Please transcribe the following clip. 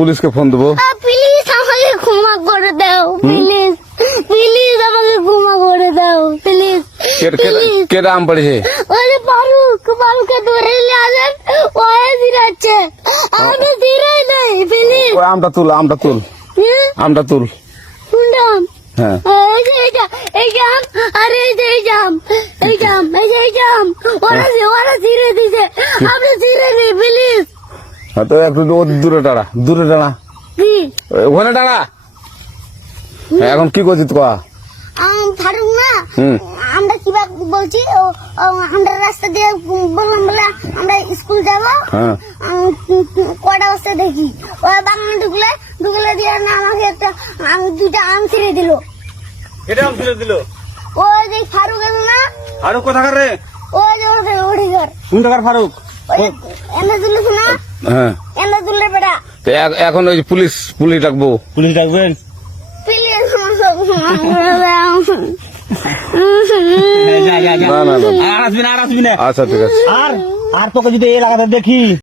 পুলিশকে ফোন দেবো। প্লিজ আমাকে ক্ষমা করে দাও, প্লিজ প্লিজ আমাকে ক্ষমা করে দাও, প্লিজ প্লিজ। কে আম পড়েছে? ওরে ফারুককে ধরে নিয়ে আসেন, ওয়ে দিরাচ্ছে, আমি দিরাই নাই, প্লিজ। ওই আমটা তুল, আমটা তুল, আমটা তুল। কোনটা আম? হ্যাঁ এই যে এই জাম, আরে এই যে এই জাম, এই জাম, এই যে এই জাম, ওরা ছিঁড়ে দিছে, আপনি ছিঁড়ে নি, প্লিজ। তো একটু দূরে দাঁড়া, দূরে দাঁড়া, কি ওখানে দাঁড়া। এখন কি করছিস তো? ফারুক না, হুম। আমরা কিবা বলছি, আমরা রাস্তা দিয়ে বললাম বলে আমরা স্কুল যাবো, হ্যাঁ। কটা বস্তা দেখি ওরা বাগানে ঢুকলে দিয়ে না আমাকে একটা দুইটা আম ছিঁড়ে দিল। এটা আম ছিঁড়ে দিল? ওই যে ফারুক এলো না, ফারুক কোথাকার রে? ওই যে ওঠে ঘর, কোন টাকার ফারুক? এনে তুলিস না, হ্যাঁ এনে তুললে বেটা, তো এখন ওই পুলিশ ডাকবো। পুলিশ ডাকবেন? প্লিজ না না না, আর আসবি না, আর আসবি না। আচ্ছা ঠিক আছে। আর তোকে যদি এই এলাকাতে দেখি